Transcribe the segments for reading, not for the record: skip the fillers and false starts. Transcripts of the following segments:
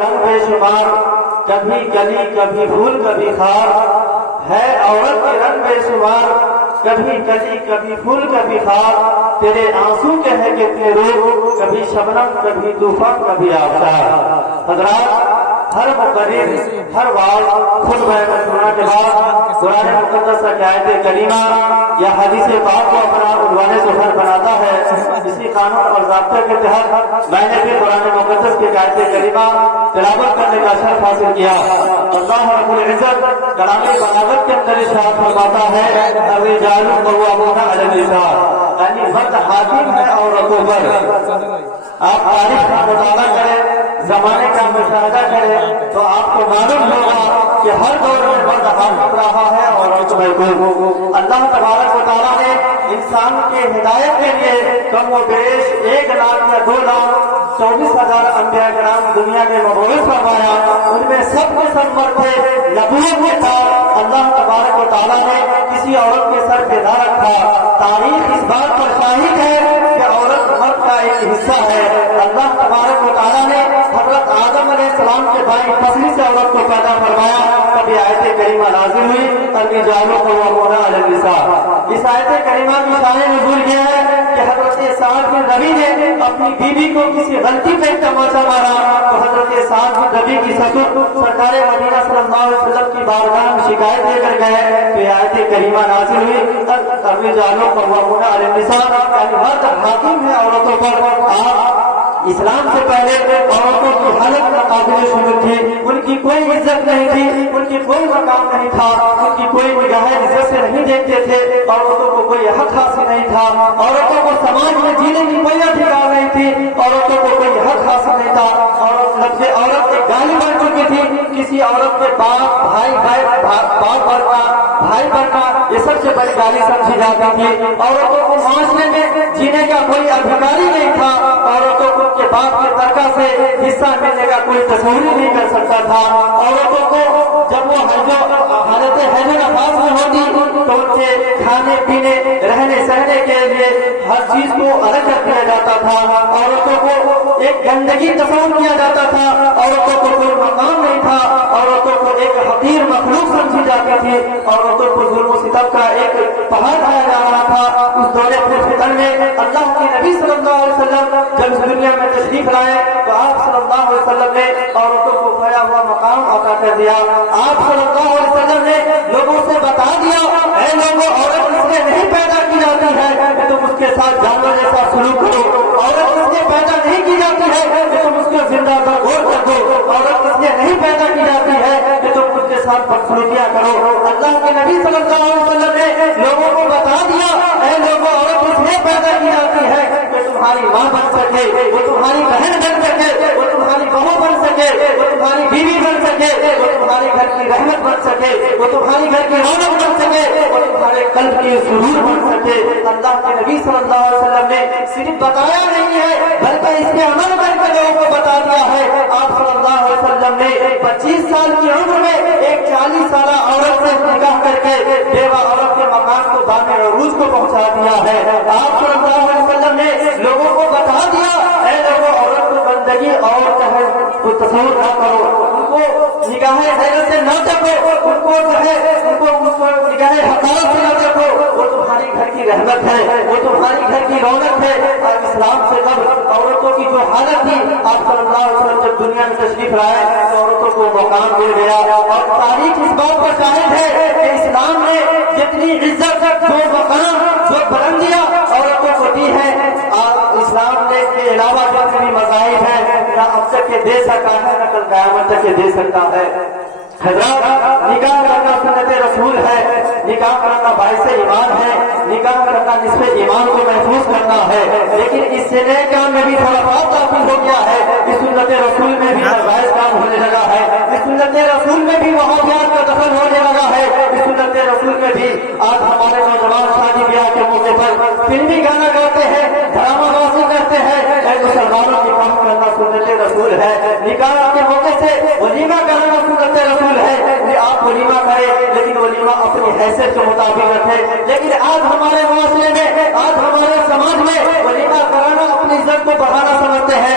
رنگ بے شمار، کبھی گلی کبھی پھول کبھی خار، ہے عورت کے رنگ بے شمار، کبھی گلی کبھی پھول کبھی خار، تیرے آنسو کے ہیں کتنے روپ، کبھی شبنم کبھی طوفان کبھی آفتاب۔ حضرات، ہر مقرر ہر وعظ خود بیان سننے کے بعد قرآن مقدس کی آیت کریمہ یا حدیث پاک کو اپنا عنوان سفر بناتا ہے۔ اسی قانون اور ضابطے کے تحت میں نے بھی قرآن مقدس کی آیت کریمہ تلاوت کرنے کا شرف حاصل کیا۔ اللہ رب العزت کلام بلاغت کے اندر ارشاد فرماتا ہے الرجال قوامون علی النساء، یعنی مرد حاکم ہے عورتوں پر۔ آپ تاریخ کا مطالعہ کریں، زمانے کا مشاہدہ کریں تو آپ کو معلوم ہوگا کہ ہر دور میں مرد حاکم رہا ہے اور عورت محکوم۔ اللہ تبارک و تعالیٰ نے انسان کے ہدایت کے لیے کم و بیش 1,00,000 یا 2,24,000 انبیاء کرام دنیا میں مبعوث فرمایا۔ ان میں سب کے سب مرد تھے، نبوت کے بعد اللہ تبارک و تعالیٰ نے کسی عورت کے سر پہ نہ رکھا۔ تاریخ اس بات پر شاہد ہے کہ عورت مرد کا ایک حصہ ہے۔ اللہ تبارک و تعالیٰ نے حضرت آدم علیہ السلام کے بھائی پسلی سے عورت کو پیدا فرمایا، کبھی آیت کریمہ نازل ہوئی الرجال قوامون علی النساء۔ اس آیت کریمہ کی شان نزول یہ ہے کہ حضرت سعد بن ربیع نے اپنی بیوی کو کسی غلطی پہ تماچا مارا تو حضرت سعد بن ربیع کی سسر سرکار مدینہ صلی اللہ علیہ وسلم کی بارگاہ میں شکایت لے کر گئے تو یہ آیت کریمہ نازل ہوئی الرجال قوامون علی النساء، یعنی مرد حاکم ہے عورتوں پر۔ اسلام سے پہلے عورتوں کی حالت ناقابل شمول تھی، ان کی کوئی عزت نہیں تھی، ان کی کوئی مقام نہیں تھا، ان کی کوئی نگاہ عزت سے نہیں دیکھتے تھے، عورتوں کو کوئی حق حاصل نہیں تھا، عورتوں کو سماج میں جینے کی کوئی ادھیکار نہیں تھی، عورتوں کو کوئی حق حاصل نہیں تھا۔ لفظ عورت ایک گالی بن چکی تھی، کسی عورت کے باپ بھائی بننا یہ سب سے بڑی گالی سمجھی جاتی تھی۔ عورتوں کو معاشرے میں جینے کا کوئی ادھیکار ہی نہیں تھا، عورتوں کو کے باپ کے ترکہ سے حصہ ملنے کا کوئی تصور نہیں کر سکتا تھا۔ عورتوں کو جب وہ حالت حیض و نفاس میں ہوتی تو ان کے کھانے پینے رہنے سہنے کے لیے ہر چیز کو الگ کر دیا جاتا تھا، عورتوں کو ایک گندگی تصور کیا جاتا تھا، عورتوں کو کوئی مقام نہیں تھا، عورتوں کو ایک حقیر مخلوق سمجھی جاتی تھی، عورتوں کو ظلم و ستم کا ایک پہاڑ کھایا جا رہا تھا۔ اس دور فتن میں اللہ کے نبی صلی اللہ علیہ وسلم جب اس دنیا میں تشریف لائے تو آپ صلی اللہ علیہ وسلم نے عورتوں کو کھویا ہوا مقام عطا کر دیا۔ آپ صلی اللہ علیہ وسلم نے لوگوں سے بتا دیا اے لوگوں، عورت اس لیے نہیں پیدا کی جاتی ہے کہ تم اس کے ساتھ جانور جیسا سلوک کرو، عورت اس لیے پیدا نہیں کی جاتی ہے کہ تم اس کو زندہ برگور کر دو، عورت اس لیے نہیں پیدا کی جاتی ہے کہ تم اس کے ساتھ بدسلوکیاں کرو۔ اللہ کے نبی صلی اللہ علیہ وسلم نے لوگوں کو بتا دیا اے لوگوں، عورت اس لیے پیدا کی جاتی ہے کہ تمہاری ماں بن سکے، وہ تمہاری بہن بن سکے، وہ تمہاری بہو بن سکے، وہ تمہاری بیوی بن سکے، وہ تمہاری گھر کی رحمت بن سکے، وہ تمہاری گھر کی رونق بن سکے، وہ تمہارے قلب کی سرور بن سکے۔ اللہ کے نبی صلی اللہ علیہ وسلم نے صرف بتایا نہیں ہے بلکہ اس کے عمل کر کے لوگوں کو بتا دیا ہے۔ آپ صلی اللہ علیہ وسلم نے 25 سال کی عمر میں ایک 40 سالہ عورت سے نکاح کر کے بیوہ عورت کے مقام کو بام عروج کو پہنچا دیا ہے۔ آپ صلی اللہ علیہ وسلم نے لوگوں کو بتا دیا اے لوگوں، عورت کو بندگی اور کو تصور نہ کرو، ان کو نگاہ حیرت سے نہ دیکھو، ان کو نگاہ حقارت سے نہ دیکھو، وہ تمہاری گھر کی رحمت ہے، وہ تمہاری گھر کی رونق ہے۔ اور اسلام سے قبل عورتوں کی جو حالت تھی، آپ صلی اللہ علیہ وسلم جب دنیا میں تشریف لائے تو عورتوں کو مقام مل گیا۔ اور تاریخ اس بات پر شاہد ہے کہ اسلام نے جتنی عزت، جو مقام، جو بلندیاں عورتوں کو دی ہے، اسلام نے کے علاوہ جتنے بھی مذاہب ہیں نہ اب تک کے دے سکا ہے نہ کل قیامت تک کے دے سکتا ہے۔ حضرات، نکاح کرنا سنت رسول ہے، نکاح کرنا باعث ایمان ہے، نکاح کرنا نصف ایمان کو محفوظ کرنا ہے، لیکن اس سے نئے کام میں بھی تھوڑا بہت داخل ہو گیا ہے۔ اس سنت رسول میں بھی ناجائز کام ہونے لگا ہے، اس سنت رسول میں بھی وہابیات کا دخل ہونے لگا ہے، اس سنت رسول میں بھی آج ہمارے نوجوان شادی بیاہ کے موقع پر فلمی گانا گاتے ہیں، ڈرامہ بازی کرتے ہیں۔ اے مسلمانوں، نکاح کرنا سنت رسول ہے، نکاح کے موقع سے ولیمہ کرنا سنت رسول ہے۔ آپ ولیمہ کریں لیکن ولیمہ اپنی حیثیت کے مطابق رکھے، لیکن آج ہمارے معاشرے میں، آج ہمارے سماج میں ولیمہ کرانا اپنی عزت کو بڑھانا سمجھتے ہیں۔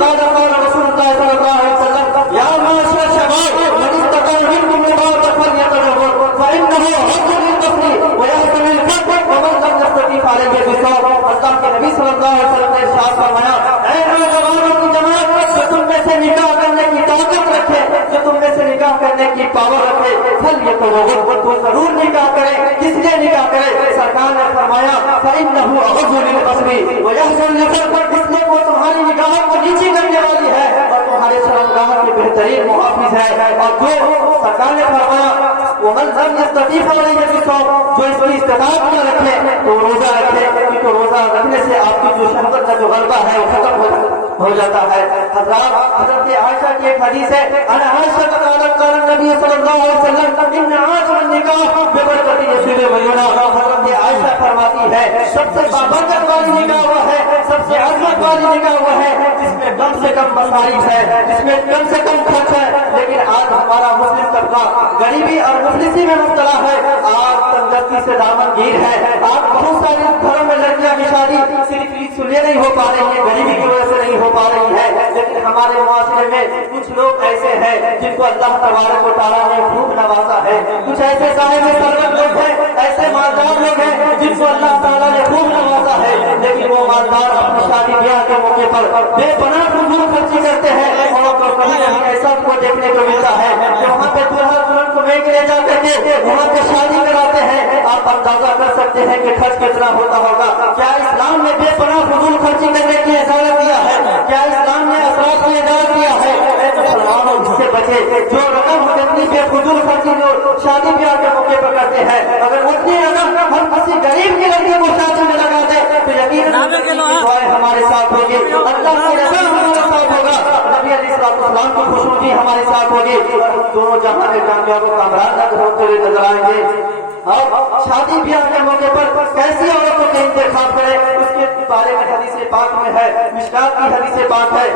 قال قال رسول الله صلى الله عليه وسلم يا معشر الشباب من استطاع منكم الباءة فليتزوج فإنه حق للطفل ويحسن الفقر ومن لم يستطع فعليه بالصوم۔ اللہ کے نبی صلی اللہ علیہ وسلم نے ارشاد فرمایا اے نوجوانوں کی جماعت جو تم میں سے نکاح کرنے کی طاقت رکھے، جو تم میں سے نکاح کرنے کی پاور رکھے، فلیتزوج تو ضرور نکاح کرے۔ کس لیے نکاح کرے؟ سرکار نے فرمایا فإنه أغض للبصر ويحسن الفقر، اس لیے وہ تمہاری نگاہوں کو نیچی کرنے والی ہے اور تمہارے شرمگاہ کی بہترین محافظ ہے۔ اور جو سرکار نے فرمایا ومن لم يستطع فعليه بالصوم، جو اس کی استطاعت نہ رکھے تو روزہ رکھے، کیونکہ روزہ رکھنے سے آپ کی جو شہوت کا جو غلبہ ہے وہ ختم ہو جاتا ہے۔ حضرات حضرت عائشہ کی ایک حدیث ہے ان عائشہ قالت قال النبي صلی اللہ علیہ وسلم ان عاقل النکاح ببرکت یسیر وینا، حضرت عائشہ فرماتی ہے سب سے بابرکت والی نکاح وہ ہے، سب سے عظمت والی نکاح وہ ہے جس میں کم سے کم مصارف ہے، جس میں کم سے کم خرچ ہے۔ لیکن آج ہمارا مسلم طبقہ غریبی اور مفلسی میں مبتلا ہے، آج تنگدستی سے دامن گیر ہے۔ آج بہت سارے گھروں میں لڑکیاں کی شادی صرف اس لیے نہیں ہو پا رہی ہے، غریبی کی وجہ سے نہیں ہو پا رہی ہے، لیکن ہمارے معاشرے میں کچھ لوگ ایسے ہیں جن کو اللہ تبارک و تعالیٰ نے خوب نوازا ہے، کچھ ایسے صاحب ثروت لوگ ہیں، ایسے مالدار لوگ ہیں جن کو اللہ تعالیٰ نے خوب نوازا ہے، لیکن وہ مالدار اپنی شادی بیاہ کے موقع پر بے پناہ فضول خرچی کرتے ہیں اور کبھی ایسا کو دیکھنے کو ملتا ہے کہ وہاں پہ دلہا دلہن کو میک لے جا کر کے وہاں پہ شادی کراتے ہیں۔ آپ اندازہ کر سکتے ہیں کہ خرچ کتنا ہوتا ہوگا۔ کیا اسلام نے بے پناہ فضول خرچی کرنے کی اجازت دیا ہے؟ کیا اسلام نے اسراف کی اجازت دیا ہے؟ مسلمانوں اس سے بچے، جو رقم ہم اپنی بے فضول خرچی جو شادی بیاہ کے موقع پر کرتے ہیں، اگر اتنی رقم ہم کسی غریب کی لڑکی کو شادی میں لگا دیں تو یقیناً ہمارے ساتھ ہوگی، اللہ کی رضا ہمارے ساتھ ہوگا، نبی علیہ السلام کی خوشنودی ہمارے ساتھ ہوگی اور دونوں جہاں کے کامیاب و کامران ہوتے ہوئے نظر آئیں گے۔ اور شادی بیاہ کے موقع پر کیسی عورتوں کے انتخاب کرے اس کے بارے میں حدیث پاک میں ہے، مشکات کی حدیث پاک ہے۔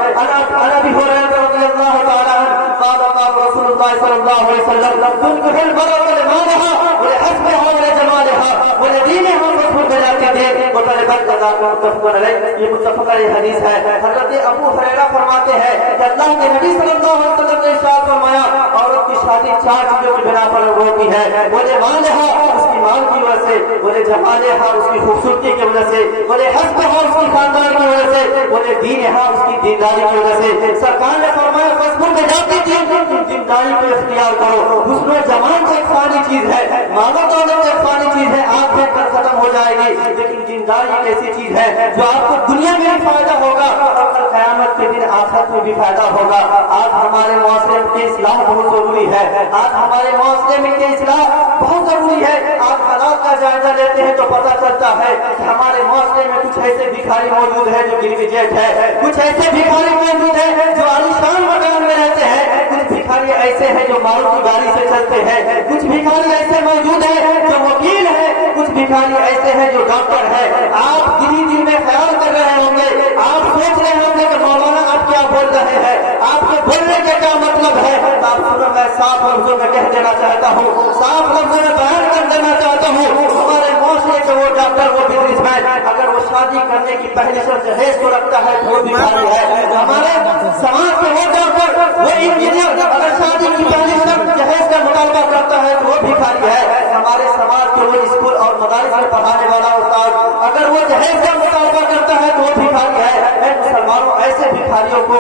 ابی ہریرہ رضی اللہ تعالی عنہ قال قال رسول اللہ صلی اللہ علیہ وسلم تنكح المرأة لمالها ولحسبها ولجمالها ولدينها وتدخل بذات الدين وتربت كذاك متفق علیہ، یہ متفق علیہ حدیث ہے۔ حضرت ابو ہریرہ فرماتے ہیں کہ اللہ کے نبی صلی اللہ علیہ وسلم نے ارشاد فرمایا عورت کی شادی چار چیزوں کی بنا پر ہوتی ہے، بولے مالها اس کی مال کی وجہ سے، بولے جمالها اس کی خوبصورتی کی وجہ سے، بولے حسبها اس کی خاندان کی وجہ سے، بولے دینها اس کی دینداری کی وجہ سے۔ سرکار نے فرمایا فاصبر بذات الدین، دینداری کو اختیار کرو۔ حسن و جمال تو ایک فانی چیز ہے، مال و دولت ایک فانی چیز ہے، آج سے کل ختم ہو جائے گی، لیکن دینداری ایک ایسی چیز ہے جو آپ کو دنیا میں بھی فائدہ ہوگا اور کل قیامت کے دن آخرت میں بھی فائدہ ہوگا۔ آج ہمارے معاشرے میں اصلاح بہت ضروری ہے، آج ہمارے معاشرے میں اصلاح بہت ضروری ہے۔ آپ حالات کا جائزہ لیتے ہیں تو پتہ چلتا ہے کہ ہمارے معاشرے میں کچھ ایسے بھکاری موجود ہیں جو گرگجیٹ ہے، کچھ ایسے بھکاری موجود ہیں جو عالیشان مکان میں رہتے ہیں، کچھ بھکاری ایسے ہیں جو ماروتی گاڑی سے چلتے ہیں، کچھ بھکاری ایسے موجود ہیں جو وکیل ہیں، کچھ بھکاری ایسے ہیں جو ڈاکٹر ہے۔ آپ دلی دل میں خیال کر رہے ہوں گے، آپ سوچ رہے ہوں گے کہ مولانا آپ کیا بول رہے ہیں، آپ کے بولنے کا کیا مطلب ہے؟ آپ سنو، میں صاف لفظوں میں کہہ دینا چاہتا ہوں، صاف لفظوں میں بیان کر دینا چاہتا ہوں، ہمارے معاشرے کے وہ ڈاکٹر، وہ بزنس مین، اگر وہ شادی کرنے کی پہلی شرط جہیز کو رکھتا ہے تو وہ بھکاری ہے۔ ہمارے سماج کے وہ ڈاکٹر، وہ انجینئر اگر شادی کی پہلی شرط جہیز کا مطالبہ کرتا ہے تو وہ بھکاری ہے۔ ہمارے سماج کے وہ اسکول اور مدارس میں پڑھانے والا استاد اگر وہ جہیز کا مطالبہ کرتا ہے تو وہ بھکاری ہے۔ مسلمانوں ایسے بھکاریوں کو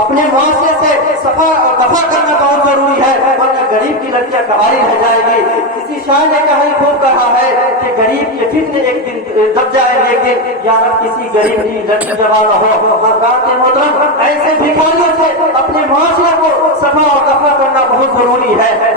اپنے معاشرے سے دفع کرنا بہت ضروری ہے، ورنہ غریب کی لڑکیاں کباری رہ جائے گی۔ کسی شاعر نے کہانی خوب کہا ہے کہ غریب کے فتنے ایک دن دب جائے، ایک دن یا رب کسی غریب کی لڑکی جوان ہو۔ حضرات محترم، ایسے بھکاریوں سے اپنے معاشرے کو صفا اور دفع کرنا بہت ضروری ہے۔